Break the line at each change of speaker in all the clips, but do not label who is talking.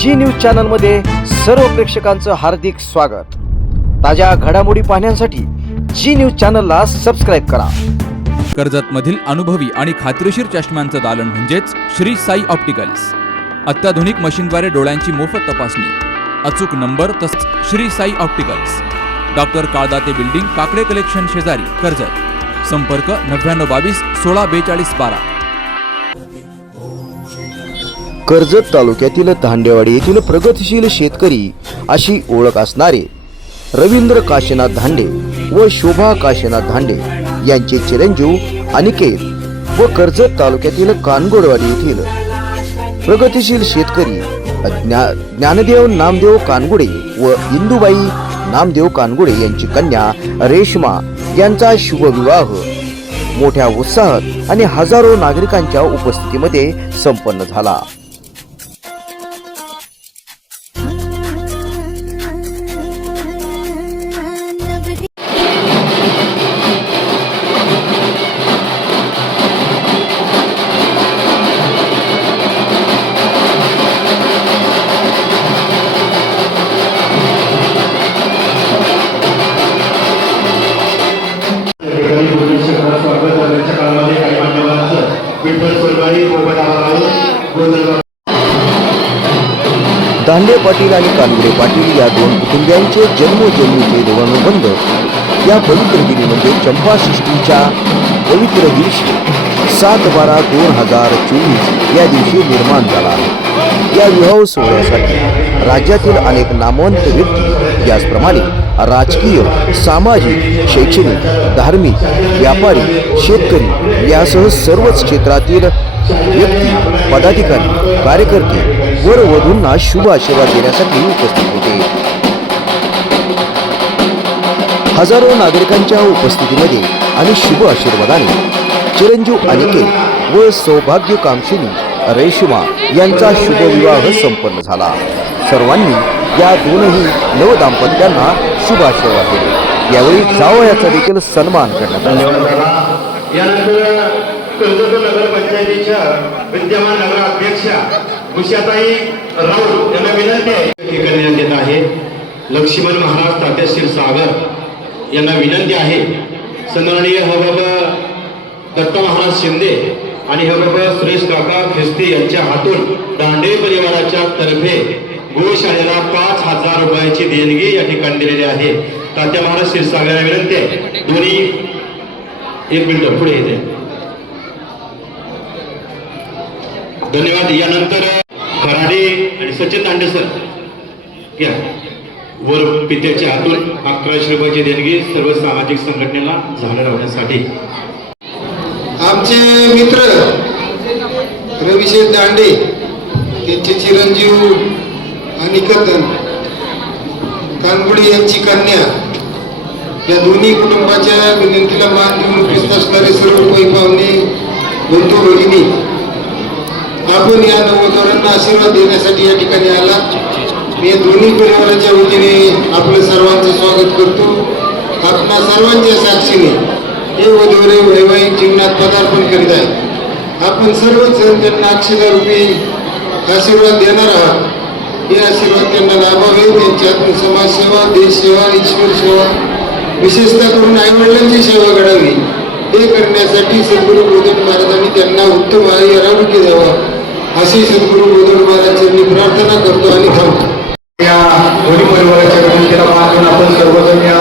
जी news चॅनलमध्ये सर्व प्रेक्षकांचं हार्दिक स्वागत. ताज्या घडामोडी पाहण्यासाठी जी न्यूज चॅनलला सबस्क्राईब करा.
कर्जतमधील अनुभवी आणि खात्रीशीर चष्म्यांचं दालन म्हणजेच श्री साई ऑप्टिकल्स. अत्याधुनिक मशीनद्वारे डोळ्यांची मोफत तपासणी. अचूक नंबर तसंच Shri Sai opticals. Doctor Kaldate building Kakade collection शेजारी कर्जत. संपर्क नव्याण्णव बावीस सोळा बेचाळीस बारा.
कर्जत तालुक्यातील धांडेवाडी येथील प्रगतिशील शेतकरी अशी ओळख असणारे रवींद्र काशीनाथ धांडे व शोभा काशीनाथ धांडे यांचे चिरंजीव अनिकेत व कर्जत तालुक्यातील कानगोडवाडी येथील प्रगतिशील शेतकरी ज्ञा ज्ञानदेव नामदेव कानगुडे व इंदुबाई नामदेव कानगुडे यांची कन्या रेश्मा यांचा शुभविवाह मोठ्या उत्साहात आणि हजारो नागरिकांच्या उपस्थितीमध्ये संपन्न झाला. भांडे पाटील आणि कानगुडे पाटील या दोन कुटुंबियांचे जन्मोजन्मीचे देवानुबंध या पवित्र दिनी म्हणजे चंपा सृष्टीच्या पवित्र दिवशी सात बारा दोन हजार चोवीस या दिवशी निर्माण झाला या विवाह सोहळ्यासाठी राज्यातील अनेक नामवंत व्यक्ती याचप्रमाणे राजकीय सामाजिक शैक्षणिक धार्मिक व्यापारी शेतकरी यासह सर्वच क्षेत्रातील व्यक्ती पदाधिकारी कार्यकर्ते वर वधूंना शुभ आशीर्वाद देण्यासाठी उपस्थित होते. हजारो नागरिकांच्या उपस्थितीमध्ये आणि शुभ आशीर्वादाने चिरंजीव अनिकेत व सौभाग्य कामशिनी रेशमा यांचा शुभविवाह संपन्न झाला. सर्वांनी या दोनही नवदाम्पत्यांना शुभ आशीर्वाद दिले. यावेळी जावयाचा देखील सन्मान करण्यात आला.
धन्यवाद यानंतर कर्जत नगर पंचायतीच्या विद्यमान नगराध्यक्षा उषाताई राऊत यांना विनंती आहे. हे करण्यात येत आहे. लक्ष्मण महाराज तात्या क्षीरसागर यांना विनंती आहे. सन्माननीय हबाबा दत्त महाराज शिंदे आणि हबाबा सुरेश काका खिस्ते यांच्या हातून दांडे परिवाराच्या तर्फे गोशाळेला पाच हजार रुपयाची देणगी या ठिकाणी दिलेली आहे. तात्या महाराज क्षीरसागर यांना विनंती आहे. दोन्ही एक मिनिट पुढे येते. धन्यवाद. यानंतर खराडे आणि सचिन दांडे सर या. वर पित्याच्या हातून अकराशे रुपयाची देणगी सर्व सामाजिक संघटनेला झालं राहण्यासाठी.
आमचे मित्र रविशेठ दांडे त्यांचे चिरंजीव अनिकतन कानगुडे यांची कन्या या दोन्ही कुटुंबाच्या विनंतीला मान देऊन उपस्थित असणारे सर्व पाहुणे बंधू भगिनी. आपण या नवोदरांना आशीर्वाद देण्यासाठी या ठिकाणी आला. मी दोन्ही परिवाराच्या वतीने आपलं सर्वांचं स्वागत करतो. आपल्या सर्वांच्या साक्षीने हे वधूरे वैवाहिक जीवनात पदार्पण करीत आहे आपण सर्वच जण त्यांना अक्षदारूपी आशीर्वाद देणार आहात. हे आशीर्वाद त्यांना लाभावे त्यांच्यातून समाजसेवा देशसेवा ईश्वर सेवा विशेषतः करून आईवडिलांची सेवा घडावी. हे करण्यासाठी सद्गुरू गोदन महाराजांनी त्यांना उत्तम आई आरोग्य द्यावा. अशी सद्गुरू बोधन महाराजांची प्रार्थना करतो आणि थांबतो.
या दोन्ही परिवाराच्या विनंतीला पाहून आपण सर्वजण या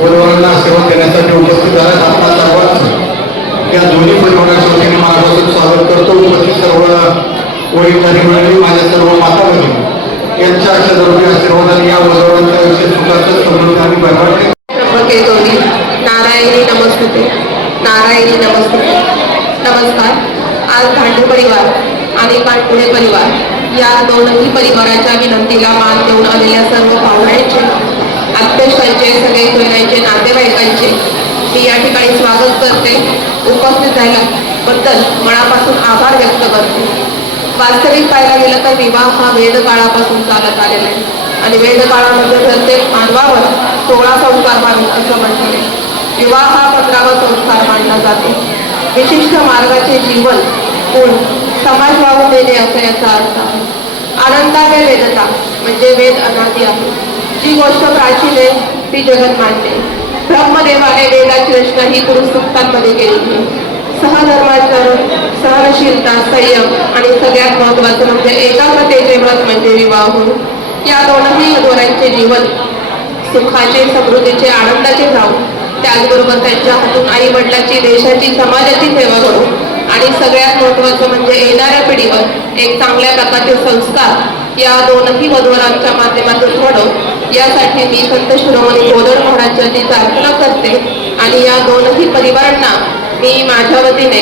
परिवारांना सेवा देण्यासाठी उपस्थित झाला. आपला सर्वात या दोन्ही परिवाराच्या वतीने महाराजांचं स्वागत करतो. उपस्थित सर्व वडीलधारी मंडळी माझ्या सर्व माता बहिणी यांच्या आशीर्वाद आशीर्वादाने या वजवळांच्या विषय सुखाचं समृद्ध आणि भरभराटी
नारायणी नमस्ते नारायणी नमस्ते नमस्कार. आज भांडू परिवार आणि काटपुडे परिवार. या दोनही परिवाराच्या विनंतीला मान देऊन आलेल्या सर्व पाहुण्यांचे अध्यक्षांचे सगळे सोयऱ्यांचे नातेवाईकांचे मी या ठिकाणी स्वागत करते. उपस्थित झाल्याबद्दल मनापासून आभार व्यक्त करते. वास्तविक पाहायला गेलं तर विवाह हा वेद काळापासून चालत आलेला आहे. आणि वेद काळामध्ये प्रत्येक मानवावर सोळा संस्कार मानून असं म्हटले विवाह हा पंधरावा संस्कार मानला जातो. विशिष्ट मार्गाचे जीवन गुण समाज वाहून देणे असं याचा अर्थ आहे. आनंदाने म्हणजे वेद अनादी आहे. जी गोष्ट प्राचीन आहे ती जगत मानते ब्रह्मदेवाने वेदाची रचना ही गुरु सूक्तांमध्ये केली आहे सहधर्माचरण सहनशीलता संयम आणि सगळ्यात महत्वाचं म्हणजे एकाग्रतेचे व्रत म्हणजे विवाह या दोनही दोरांचे जीवन सुखाचे समृद्धीचे आनंदाचे राहू त्याचबरोबर त्यांच्या हातून आई वडिलांची देशाची समाजाची सेवा करू आणि सगळ्यात महत्वाचं म्हणजे येणाऱ्या पिढीवर एक चांगल्या प्रकारचे संस्कार या दोनही वधूवरांच्या माध्यमातून घडव यासाठी मी संत शिरोमणी गोदर महाराजांची प्रार्थना करते आणि या दोनही परिवारांना मी माझ्या वतीने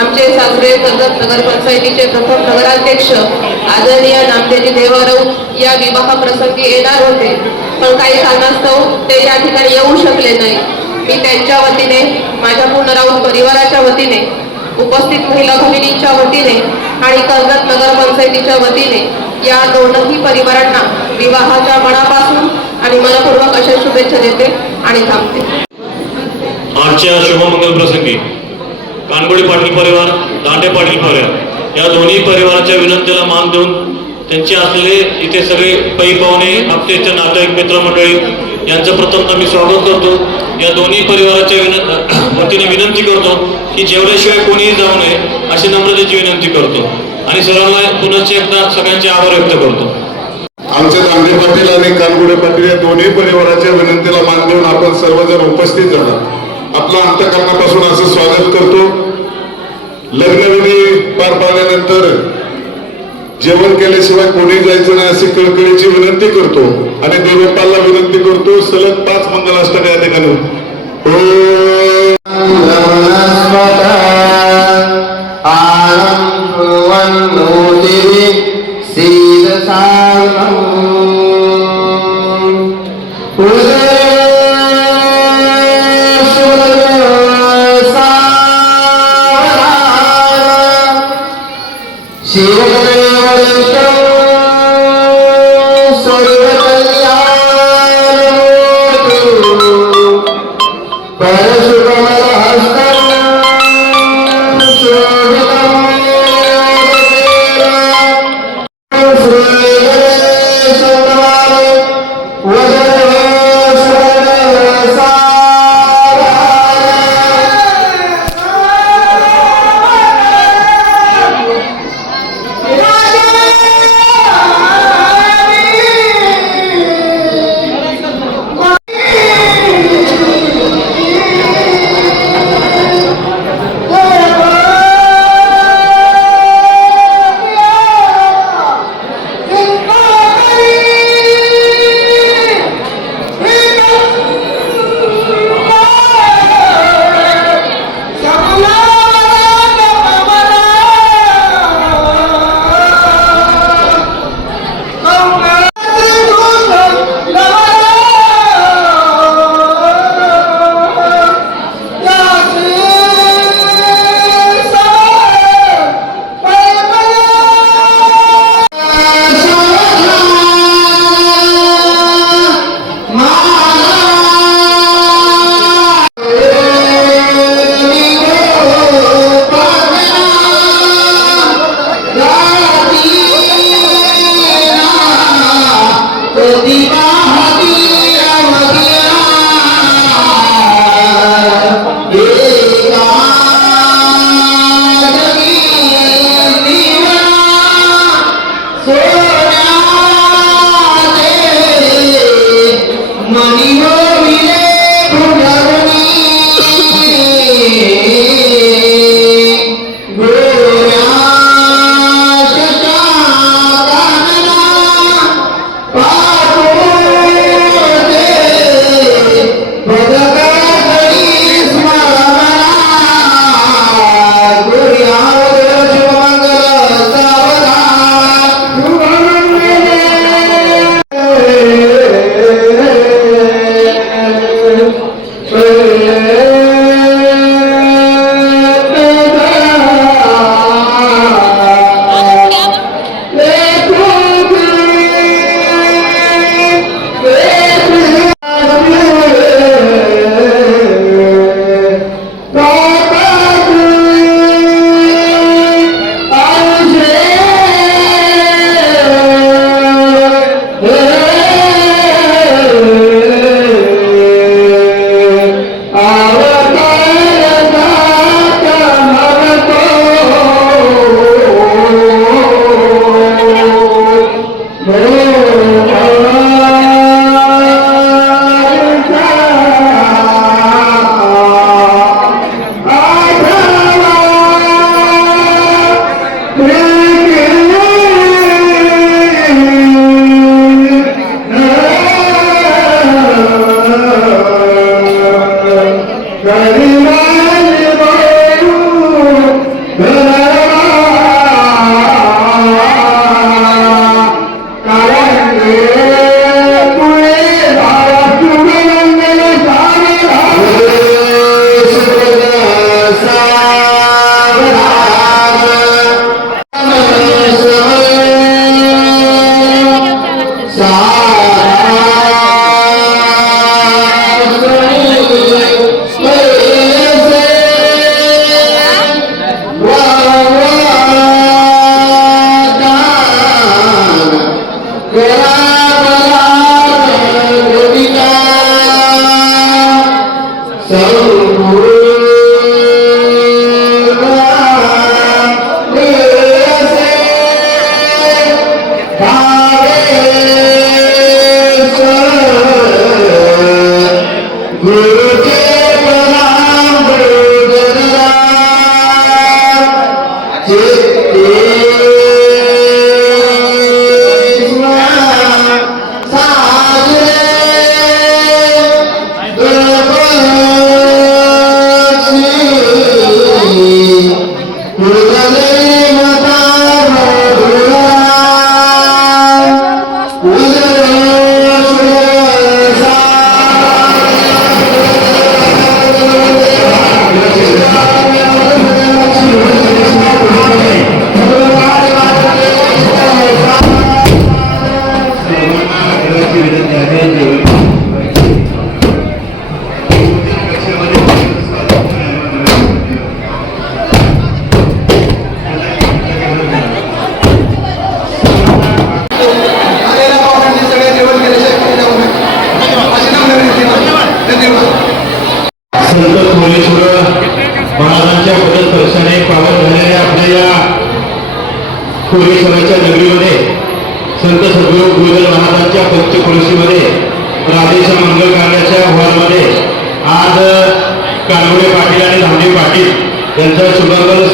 आमचे सासरे कर्जत नगरपंचायतीचे प्रथम नगराध्यक्ष आदरणीय नामदेजी देवाराऊत या विवाह प्रसंगी येणार होते. पण काही कारणास्तव ते या ठिकाणी येऊ शकले नाही. मी त्यांच्या वतीने माझ्या पूर्ण राऊत परिवाराच्या वतीने उपस्थित महिला भगिनींच्या वतीने आणि कर्जत नगरपंचायतीच्या वतीने या दोनही परिवारांना विवाहाच्या मनापासून आणि मनपूर्वक अशा शुभेच्छा देते आणि थांबते.
आजच्या शुभमंगल प्रसंगी कानगोडी पाटील परिवार दांडे पाटील परिवार या दोन्ही परिवाराच्या विनंतीला मान देऊन त्यांचे असलेले इथे सगळे पै पाहुणे आपले नातेवाईक मित्रमंडळी यांचं प्रथमतः मी स्वागत करतो. या दोन्ही परिवाराच्या विन वतीने विनंती करतो की जेवल्याशिवाय कोणीही जाऊ नये अशी नम्रतेची विनंती करतो. आणि सर्वांना पुनश्च एकदा सगळ्यांचे आभार व्यक्त करतो.
आमचे दांडे पाटील आणि कानगुडे पाटील या दोन्ही परिवाराच्या विनंतीला मान देऊन आपण सर्वजण उपस्थित झाला. आपलं अंतकरणापासून असं स्वागत करतो. लग्नविधी पार पाडल्यानंतर जेवण केल्याशिवाय कोणी जायचं नाही अशी कळकळीची विनंती करतो. आणि देवपालला विनंती करतो सलग पाच मंगलाष्टक या ठिकाणी.
परशुराम
Amén. Blue. कानवडे पाटील आणि धामणे पाटील यांचा शुभारंभ